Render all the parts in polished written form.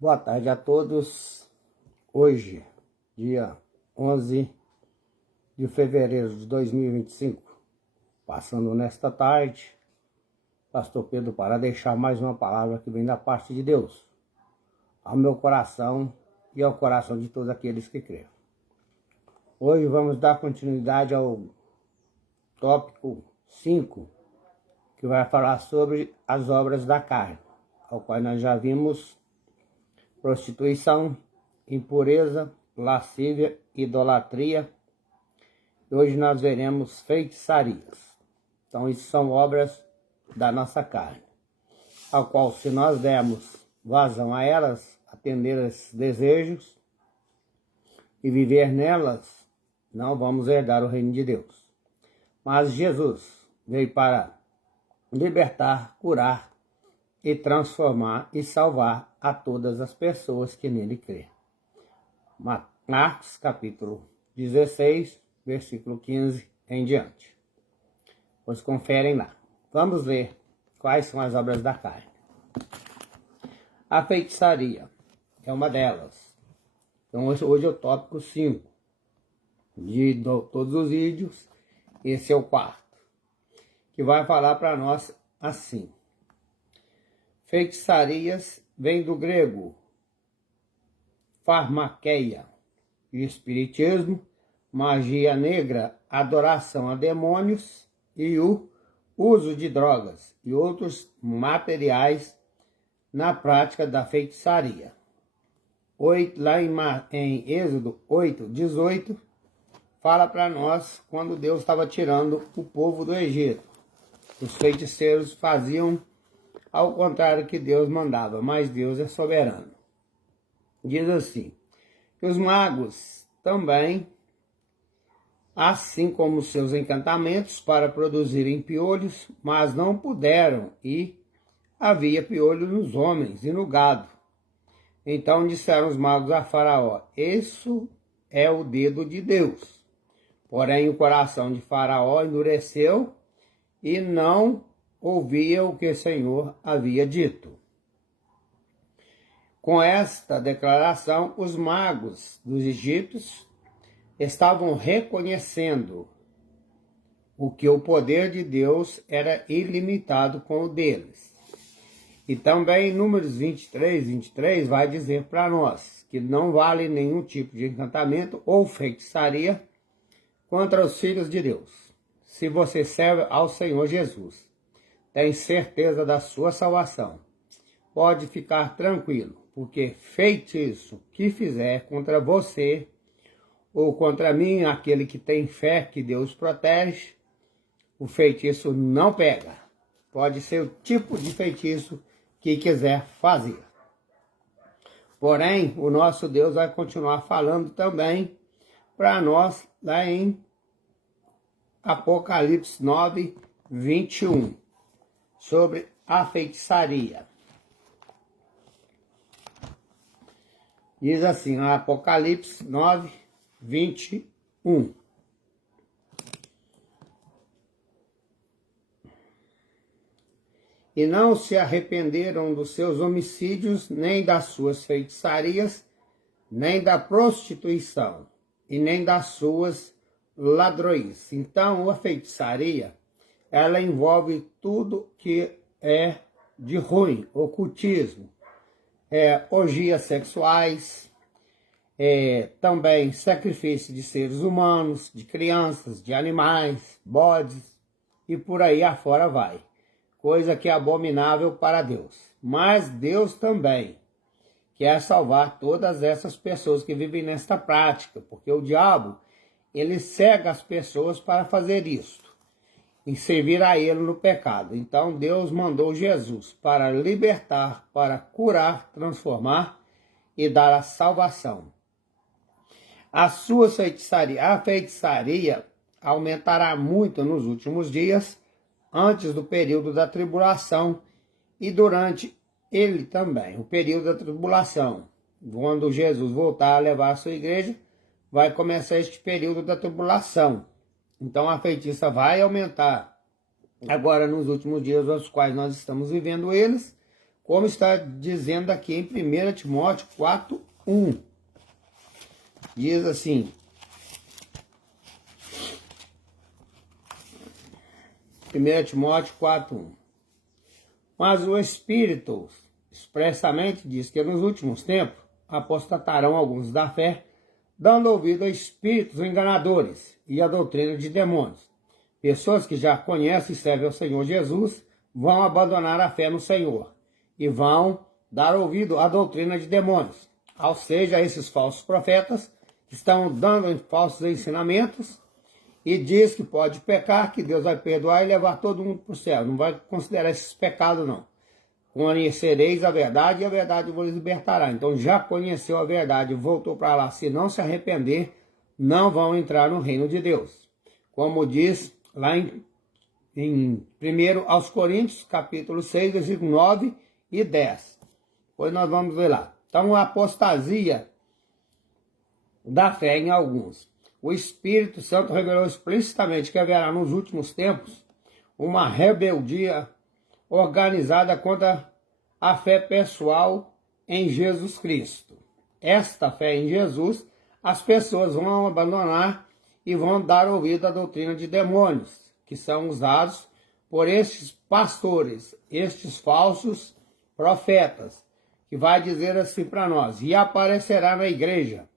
Boa tarde a todos. Hoje, dia 11 de fevereiro de 2025, passando nesta tarde, Pastor Pedro, para deixar mais uma palavra que vem da parte de Deus, ao meu coração e ao coração de todos aqueles que creem. Hoje vamos dar continuidade ao tópico 5, que vai falar sobre as obras da carne, ao qual nós já vimos prostituição, impureza, lascívia, idolatria. E hoje nós veremos feitiçarias. Então isso são obras da nossa carne, ao qual se nós dermos vazão a elas, atender a esses desejos e viver nelas, não vamos herdar o reino de Deus. Mas Jesus veio para libertar, curar e transformar e salvar a todas as pessoas que nele crêem. Marcos capítulo 16, versículo 15 em diante. Pois conferem lá. Vamos ver quais são as obras da carne. A feitiçaria é uma delas. Então hoje é o tópico 5 de todos os vídeos. Esse é o quarto, que vai falar para nós assim. Feitiçarias vem do grego farmakeia, espiritismo, magia negra, adoração a demônios e o uso de drogas e outros materiais na prática da feitiçaria. Lá em Êxodo 8:18, fala para nós quando Deus estava tirando o povo do Egito. Os feiticeiros faziam ao contrário que Deus mandava, mas Deus é soberano. Diz assim, que os magos também, assim como seus encantamentos para produzirem piolhos, mas não puderam, e havia piolho nos homens e no gado. Então disseram os magos a Faraó, isso é o dedo de Deus. Porém o coração de Faraó endureceu e não ouvia o que o Senhor havia dito. Com esta declaração, os magos dos egípcios estavam reconhecendo o poder de Deus era ilimitado com o deles. E também em Números 23 vai dizer para nós que não vale nenhum tipo de encantamento ou feitiçaria contra os filhos de Deus. Se você serve ao Senhor Jesus, tem certeza da sua salvação, pode ficar tranquilo, porque feitiço que fizer contra você ou contra mim, aquele que tem fé que Deus protege, o feitiço não pega. Pode ser o tipo de feitiço que quiser fazer. Porém, o nosso Deus vai continuar falando também para nós lá em Apocalipse 9:21. Sobre a feitiçaria. Diz assim, Apocalipse 9:21. E não se arrependeram dos seus homicídios, nem das suas feitiçarias, nem da prostituição, e nem das suas ladrões. Então, a feitiçaria, ela envolve tudo que é de ruim, ocultismo, orgias sexuais, também sacrifício de seres humanos, de crianças, de animais, bodes, e por aí afora vai. Coisa que é abominável para Deus. Mas Deus também quer salvar todas essas pessoas que vivem nesta prática, porque o diabo, ele cega as pessoas para fazer isto e servir a ele no pecado. Então Deus mandou Jesus para libertar, para curar, transformar e dar a salvação. A feitiçaria aumentará muito nos últimos dias, antes do período da tribulação e durante ele também, o período da tribulação. Quando Jesus voltar a levar a sua igreja, vai começar este período da tribulação. Então a feitiça vai aumentar agora nos últimos dias, os quais nós estamos vivendo eles, como está dizendo aqui em 1 Timóteo 4:1. Diz assim, 1 Timóteo 4:1. Mas o Espírito expressamente diz que nos últimos tempos apostatarão alguns da fé, dando ouvido a espíritos enganadores e a doutrina de demônios. Pessoas que já conhecem e servem ao Senhor Jesus vão abandonar a fé no Senhor e vão dar ouvido à doutrina de demônios, ou seja, a esses falsos profetas que estão dando falsos ensinamentos e diz que pode pecar, que Deus vai perdoar e levar todo mundo para o céu. Não vai considerar esses pecados, não. Conhecereis a verdade e a verdade vos libertará. Então já conheceu a verdade e voltou para lá. Se não se arrepender, não vão entrar no reino de Deus. Como diz lá em 1 aos Coríntios, capítulo 6, versículo 9 e 10. Depois nós vamos ver lá. Então a apostasia da fé em alguns. O Espírito Santo revelou explicitamente que haverá nos últimos tempos uma rebeldia organizada contra a fé pessoal em Jesus Cristo. Esta fé em Jesus, as pessoas vão abandonar e vão dar ouvido à doutrina de demônios, que são usados por estes pastores, estes falsos profetas, que vai dizer assim para nós: e aparecerá na igreja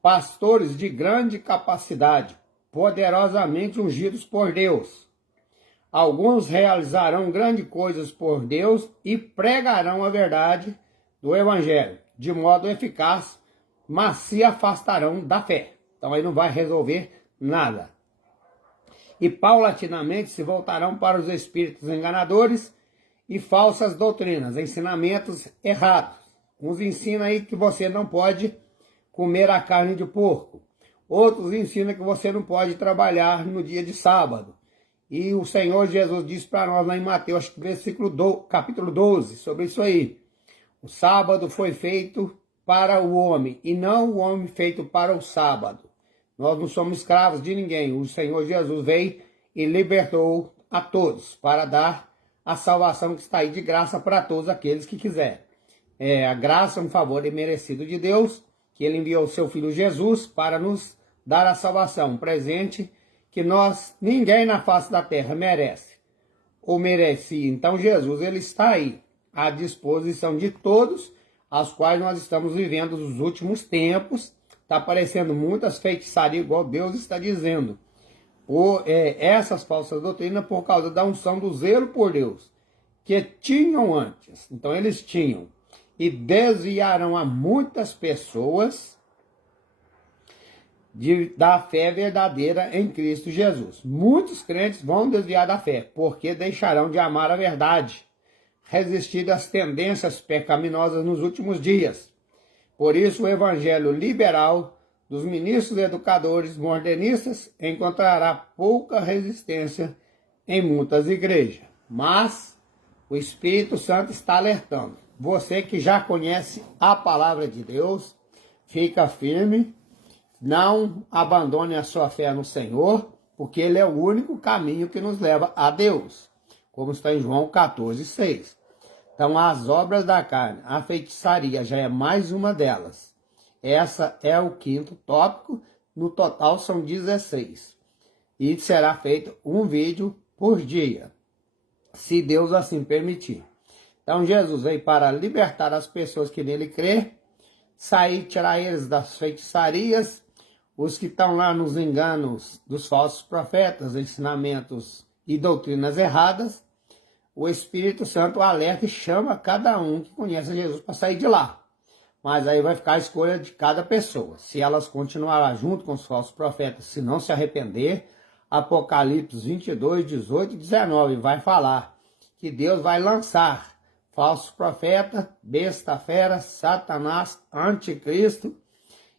pastores de grande capacidade, poderosamente ungidos por Deus. Alguns realizarão grandes coisas por Deus e pregarão a verdade do Evangelho, de modo eficaz, mas se afastarão da fé. Então aí não vai resolver nada. E paulatinamente se voltarão para os espíritos enganadores e falsas doutrinas, ensinamentos errados. Uns ensinam aí que você não pode comer a carne de porco. Outros ensinam que você não pode trabalhar no dia de sábado. E o Senhor Jesus disse para nós lá em Mateus, capítulo 12, sobre isso aí. O sábado foi feito para o homem, e não o homem feito para o sábado. Nós não somos escravos de ninguém. O Senhor Jesus veio e libertou a todos, para dar a salvação que está aí de graça para todos aqueles que quiserem. A graça é um favor imerecido de Deus, que Ele enviou o seu Filho Jesus para nos dar a salvação, um presente que ninguém na face da terra merece ou merecia. Então Jesus, Ele está aí à disposição de todos, aos quais nós estamos vivendo os últimos tempos. Está aparecendo muitas feitiçarias, igual Deus está dizendo. Essas falsas doutrinas por causa da unção do zelo por Deus, que tinham antes. Então eles tinham. E desviaram a muitas pessoas da fé verdadeira em Cristo Jesus. Muitos crentes vão desviar da fé, porque deixarão de amar a verdade, resistir às tendências pecaminosas nos últimos dias. Por isso o evangelho liberal dos ministros educadores modernistas encontrará pouca resistência em muitas igrejas. Mas o Espírito Santo está alertando. Você que já conhece a palavra de Deus, fica firme. Não abandone a sua fé no Senhor, porque Ele é o único caminho que nos leva a Deus, como está em João 14:6. Então, as obras da carne, a feitiçaria já é mais uma delas. Essa é o 5º tópico, no total são 16. E será feito um vídeo por dia, se Deus assim permitir. Então, Jesus veio para libertar as pessoas que nele crê, tirar eles das feitiçarias, os que estão lá nos enganos dos falsos profetas, ensinamentos e doutrinas erradas. O Espírito Santo alerta e chama cada um que conhece Jesus para sair de lá. Mas aí vai ficar a escolha de cada pessoa. Se elas continuarem junto com os falsos profetas, se não se arrepender, Apocalipse 22, 18 e 19 vai falar que Deus vai lançar falsos profetas, besta fera, Satanás, anticristo,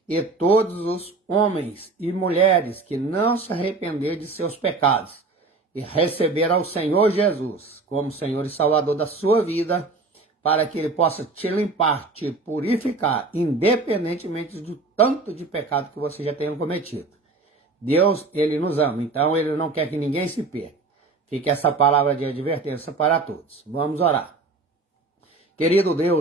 e todos os homens e mulheres que não se arrepender de seus pecados e receber ao Senhor Jesus como Senhor e Salvador da sua vida, para que Ele possa te limpar, te purificar, independentemente do tanto de pecado que você já tenha cometido. Deus, Ele nos ama, então Ele não quer que ninguém se perca. Fique essa palavra de advertência para todos. Vamos orar. Querido Deus,